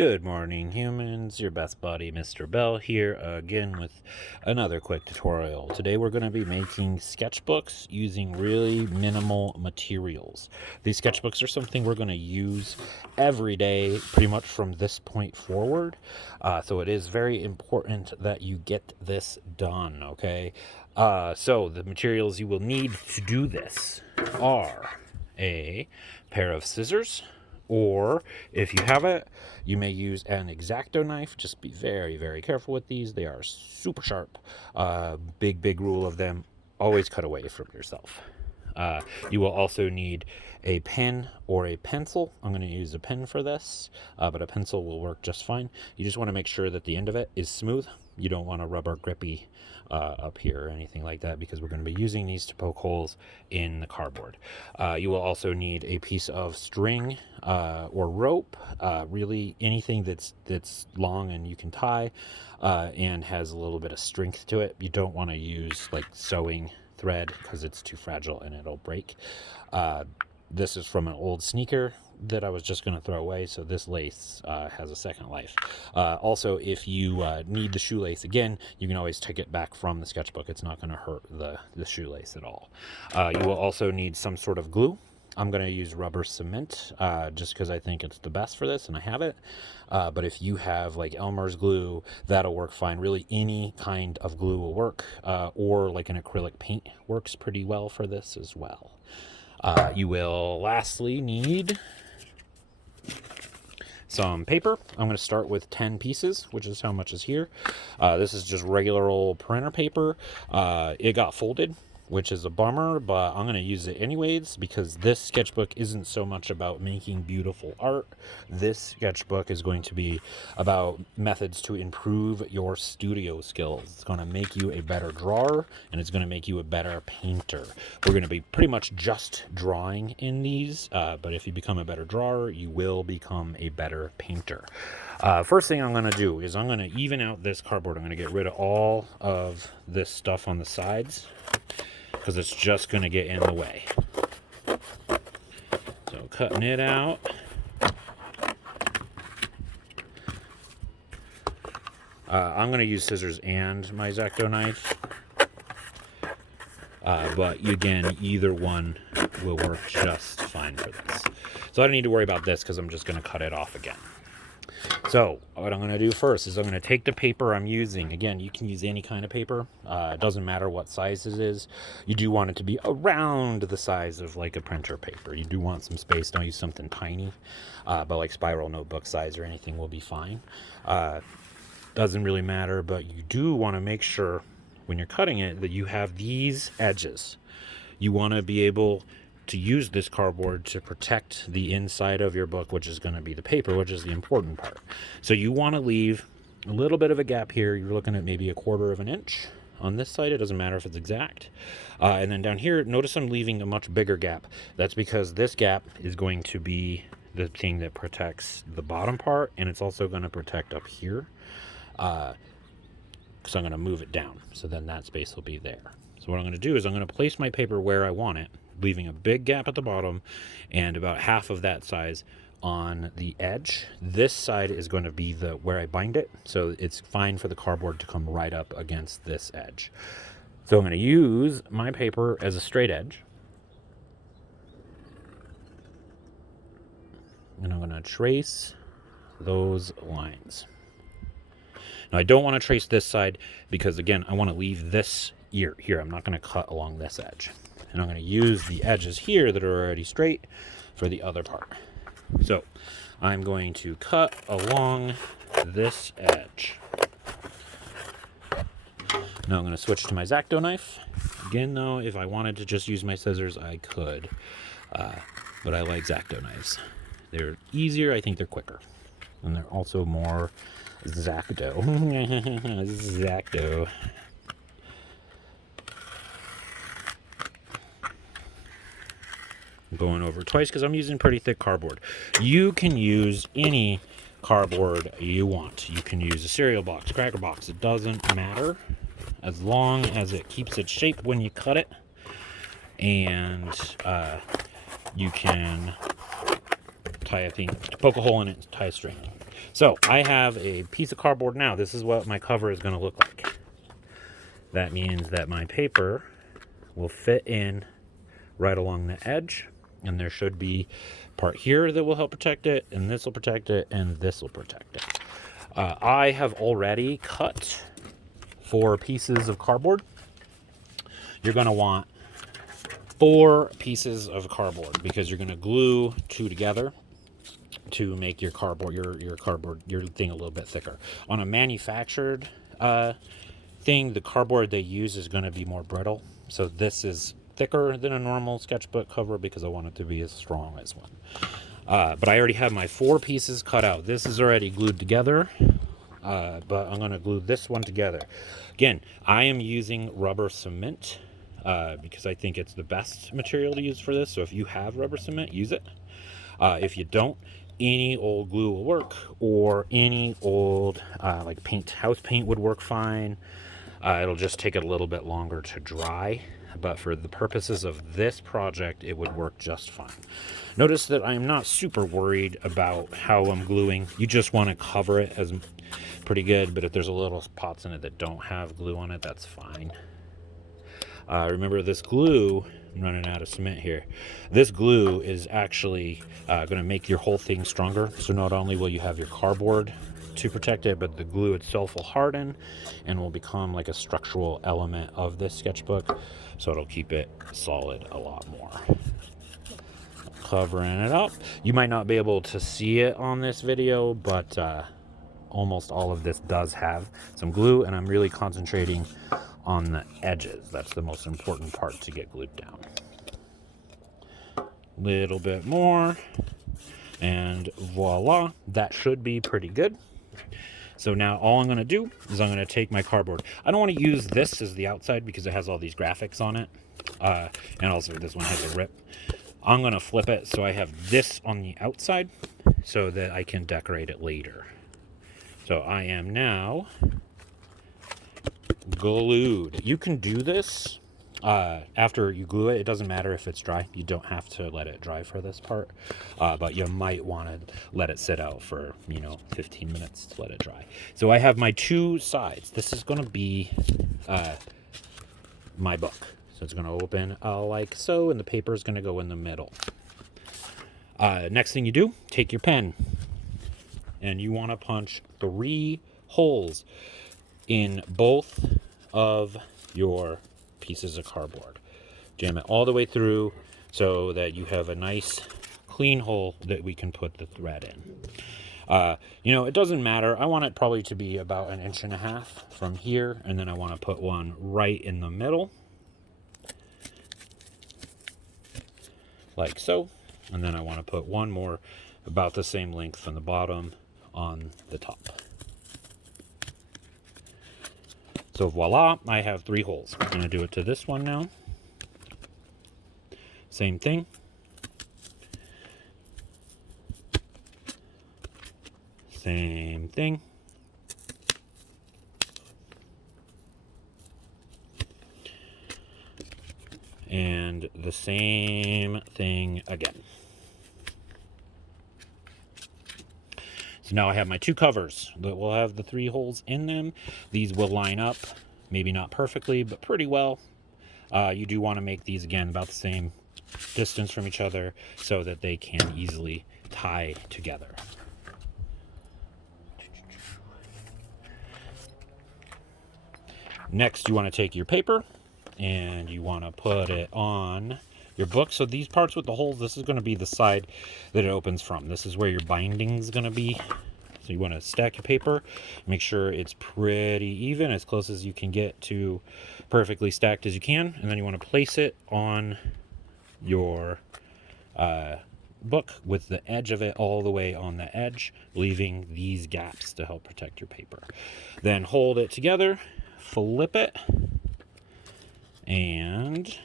Good morning, humans. Your best buddy, Mr. Bell, here again with another quick tutorial. Today we're going to be making sketchbooks using really minimal materials. These sketchbooks are something we're going to use every day, pretty much from this point forward. So it is very important that you get this done, okay? So the materials you will need to do this are a pair of scissors, or if you have it, you may use an X-Acto knife. Just be very, very careful with these. They are super sharp. Big rule of them, always cut away from yourself. You will also need a pen or a pencil. I'm going to use a pen for this, but a pencil will work just fine. You just want to make sure that the end of it is smooth. You don't want a rubber grippy up here or anything like that, because we're going to be using these to poke holes in the cardboard. You will also need a piece of string or rope, really anything that's long and you can tie and has a little bit of strength to it. You don't want to use like sewing thread because it's too fragile and it'll break. This is from an old sneaker that I was just going to throw away, so this lace has a second life. Also, if you need the shoelace again, you can always take it back from the sketchbook. It's not going to hurt the shoelace at all. You will also need some sort of glue. I'm going to use rubber cement just because I think it's the best for this and I have it. But if you have like Elmer's glue, that'll work fine. Really any kind of glue will work, or like an acrylic paint works pretty well for this as well. You will lastly need some paper. I'm going to start with 10 pieces, which is how much is here. This is just regular old printer paper. It got folded, which is a bummer, but I'm going to use it anyways because this sketchbook isn't so much about making beautiful art. This sketchbook is going to be about methods to improve your studio skills. It's going to make you a better drawer, and it's going to make you a better painter. We're going to be pretty much just drawing in these, but if you become a better drawer, you will become a better painter. First thing I'm going to do is I'm going to even out this cardboard. I'm going to get rid of all of this stuff on the sides, because it's just going to get in the way. So cutting it out. I'm going to use scissors and my X-Acto knife. But again, either one will work just fine for this. So I don't need to worry about this because I'm just going to cut it off again. So what I'm going to do first is I'm going to take the paper I'm using. Again, you can use any kind of paper. It doesn't matter what size it is. You do want it to be around the size of like a printer paper. You do want some space. Don't use something tiny, but like spiral notebook size or anything will be fine. Doesn't really matter, but you do want to make sure when you're cutting it that you have these edges. You want to be able to use this cardboard to protect the inside of your book, which is going to be the paper, which is the important part. So you want to leave a little bit of a gap here. You're looking at maybe 1/4 of an inch on this side. It doesn't matter if it's exact. And then down here, notice I'm leaving a much bigger gap. That's because this gap is going to be the thing that protects the bottom part, and it's also going to protect up here. So I'm going to move it down, so then that space will be there. So what I'm going to do is I'm going to place my paper where I want it, leaving a big gap at the bottom and about half of that size on the edge. This side is going to be the where I bind it, so it's fine for the cardboard to come right up against this edge. So I'm going to use my paper as a straight edge, and I'm going to trace those lines. Now I don't want to trace this side because again, I want to leave this here. I'm not going to cut along this edge. And I'm going to use the edges here that are already straight for the other part. So I'm going to cut along this edge. Now I'm going to switch to my X-Acto knife. Again though, if I wanted to just use my scissors, I could. But I like X-Acto knives. They're easier, I think they're quicker. And they're also more X-Acto. X-Acto. Going over twice because I'm using pretty thick cardboard. You can use any cardboard you want. You can use a cereal box, cracker box. It doesn't matter as long as it keeps its shape when you cut it. And you can tie a thing, poke a hole in it, tie a string. So I have a piece of cardboard now. This is what my cover is going to look like. That means that my paper will fit in right along the edge, and there should be part here that will help protect it, and this will protect it, and this will protect it. I have already cut 4 pieces of cardboard. You're going to want 4 pieces of cardboard because you're going to glue 2 together to make your cardboard, your thing a little bit thicker. On a manufactured thing, the cardboard they use is going to be more brittle. So this is thicker than a normal sketchbook cover because I want it to be as strong as one. But I already have my 4 pieces cut out. This is already glued together, but I'm going to glue this one together. Again, I am using rubber cement because I think it's the best material to use for this. So if you have rubber cement, use it. If you don't, any old glue will work, or any old like house paint would work fine. It'll just take it a little bit longer to dry, but for the purposes of this project, it would work just fine. Notice that I'm not super worried about how I'm gluing. You just want to cover it as pretty good, but if there's a little spots in it that don't have glue on it, that's fine. Remember, this glue, I'm running out of cement here. This glue is actually going to make your whole thing stronger. So not only will you have your cardboard to protect it, but the glue itself will harden and will become like a structural element of this sketchbook. So it'll keep it solid a lot more. Covering it up. You might not be able to see it on this video, but almost all of this does have some glue, and I'm really concentrating on the edges. That's the most important part to get glued down. Little bit more, and voila, that should be pretty good. So now all I'm going to do is I'm going to take my cardboard. I don't want to use this as the outside because it has all these graphics on it, and also this one has a rip. I'm going to flip it so I have this on the outside so that I can decorate it later. So I am now glued. You can do this after you glue it. It doesn't matter if it's dry. You don't have to let it dry for this part, but you might want to let it sit out for 15 minutes to let it dry. So I have my 2 sides. This is going to be my book. So it's going to open like so, and the paper is going to go in the middle. Next thing you do, take your pen, and you want to punch 3 holes in both of your pieces of cardboard. Jam it all the way through so that you have a nice clean hole that we can put the thread in. It doesn't matter. I want it probably to be about 1.5 inches from here, and then I want to put one right in the middle, like so. And then I want to put one more about the same length from the bottom on the top. So voila, I have 3 holes. I'm going to do it to this one now. Same thing. Same thing. And the same thing again. So now I have my 2 covers that will have the 3 holes in them. These will line up, maybe not perfectly, but pretty well. You do want to make these, again, about the same distance from each other so that they can easily tie together. Next, you want to take your paper and you want to put it on your book. So these parts with the holes, this is going to be the side that it opens from. This is where your binding is going to be. So you want to stack your paper, make sure it's pretty even, as close as you can get to perfectly stacked as you can, and then you want to place it on your book with the edge of it all the way on the edge, leaving these gaps to help protect your paper. Then hold it together, flip it, and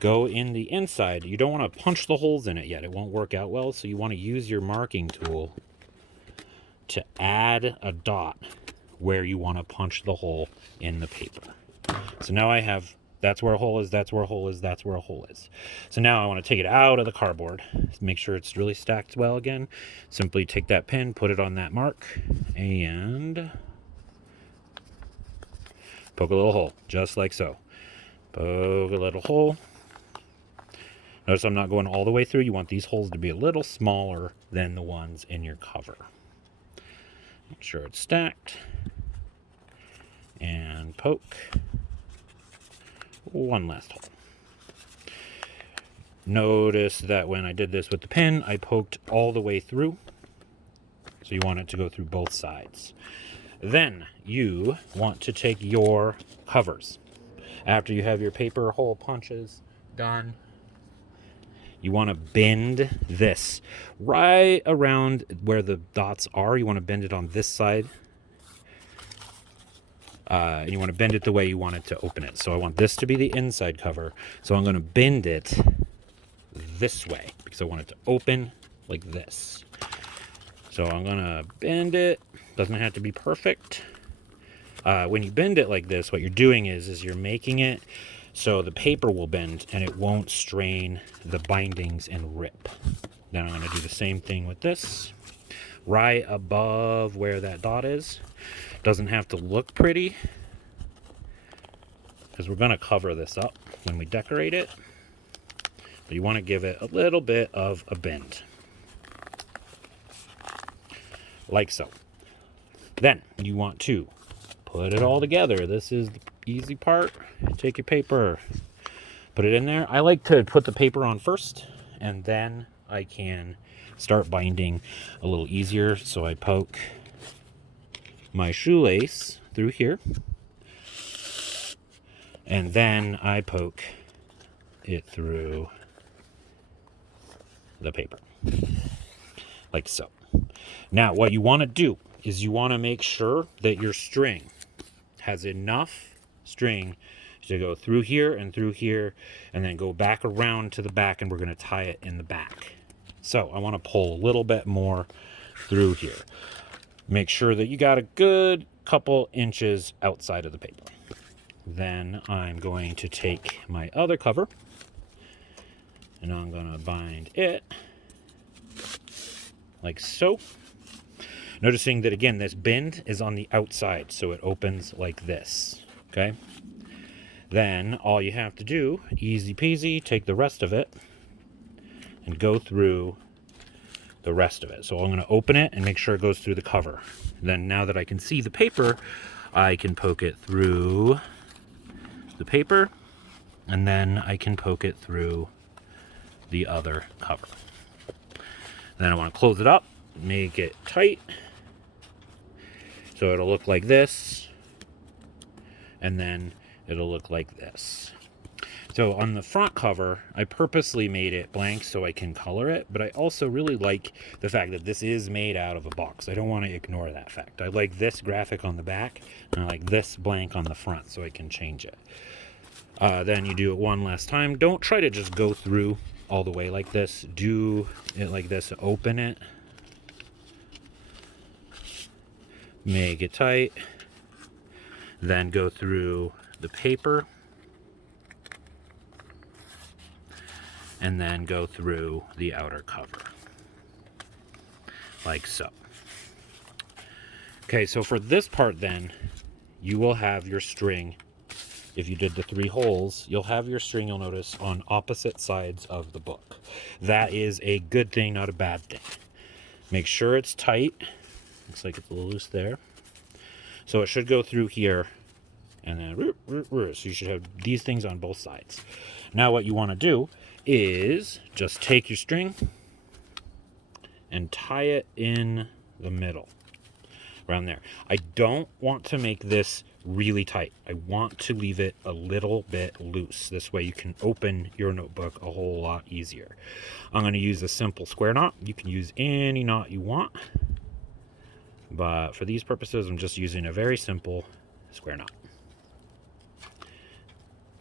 go in the inside. You don't want to punch the holes in it yet. It won't work out well, so you want to use your marking tool to add a dot where you want to punch the hole in the paper. So now I have That's where a hole is, that's where a hole is, that's where a hole is. So now I want to take it out of the cardboard. Make sure it's really stacked well again. Simply take that pin, put it on that mark, and poke a little hole, just like so. Poke a little hole. Notice I'm not going all the way through. You want these holes to be a little smaller than the ones in your cover. Make sure it's stacked. And poke. One last hole. Notice that when I did this with the pin, I poked all the way through. So you want it to go through both sides. Then you want to take your covers. After you have your paper hole punches done, you want to bend this right around where the dots are. You want to bend it on this side. And you want to bend it the way you want it to open it. So I want this to be the inside cover. So I'm going to bend it this way because I want it to open like this. So I'm going to bend it. Doesn't have to be perfect. When you bend it like this, what you're doing is you're making it so the paper will bend and it won't strain the bindings and rip. Then I'm going to do the same thing with this. Right above where that dot is. Doesn't have to look pretty because we're going to cover this up when we decorate it. But you want to give it a little bit of a bend. Like so. Then you want to put it all together. This is the easy part. Take your paper, put it in there. I like to put the paper on first, and then I can start binding a little easier. So I poke my shoelace through here, and then I poke it through the paper, like so. Now what you want to do is you want to make sure that your string has enough string to go through here, and then go back around to the back, and we're going to tie it in the back. So I want to pull a little bit more through here. Make sure that you got a good couple inches outside of the paper. Then I'm going to take my other cover, and I'm going to bind it like so. Noticing that, again, this bend is on the outside, so it opens like this, okay? Then all you have to do, easy peasy, take the rest of it and go through the rest of it. So I'm going to open it and make sure it goes through the cover. Then now that I can see the paper, I can poke it through the paper, and then I can poke it through the other cover. Then I want to close it up, make it tight, so it'll look like this, and then it'll look like this. So on the front cover, I purposely made it blank so I can color it, but I also really like the fact that this is made out of a box. I don't want to ignore that fact. I like this graphic on the back, and I like this blank on the front so I can change it. Then you do it one last time. Don't try to just go through all the way like this. Do it like this, open it, make it tight, then go through the paper, and then go through the outer cover, like so. Okay, so for this part then, you will have your string. If you did the 3 holes, you'll have your string, you'll notice, on opposite sides of the book. That is a good thing, not a bad thing. Make sure it's tight. Looks like it's a little loose there. So it should go through here, and then, so you should have these things on both sides. Now what you want to do is just take your string and tie it in the middle, around there. I don't want to make this really tight. I want to leave it a little bit loose. This way you can open your notebook a whole lot easier. I'm going to use a simple square knot. You can use any knot you want, but for these purposes, I'm just using a very simple square knot.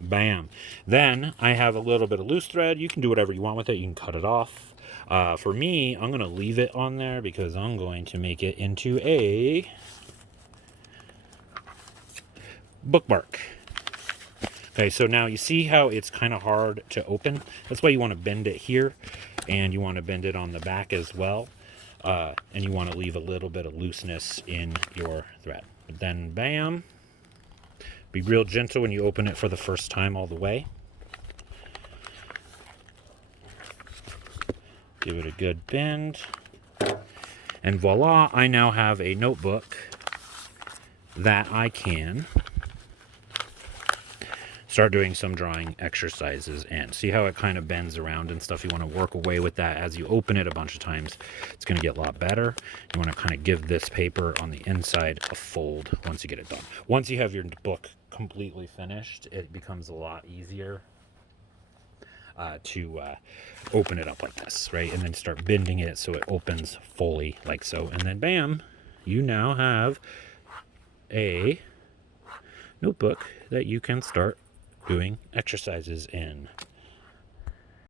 Bam. Then I have a little bit of loose thread. You can do whatever you want with it. You can cut it off. For me, I'm going to leave it on there because I'm going to make it into a bookmark. Okay, so now you see how it's kind of hard to open. That's why you want to bend it here, and you want to bend it on the back as well. And you want to leave a little bit of looseness in your thread. But then, bam, be real gentle when you open it for the first time all the way. Give it a good bend. And voila, I now have a notebook that I can start doing some drawing exercises in. See how it kind of bends around and stuff? You want to work away with that as you open it a bunch of times. It's going to get a lot better. You want to kind of give this paper on the inside a fold once you get it done. Once you have your book completely finished, it becomes a lot easier to open it up like this, right? And then start bending it so it opens fully like so. And then bam, you now have a notebook that you can start doing exercises in.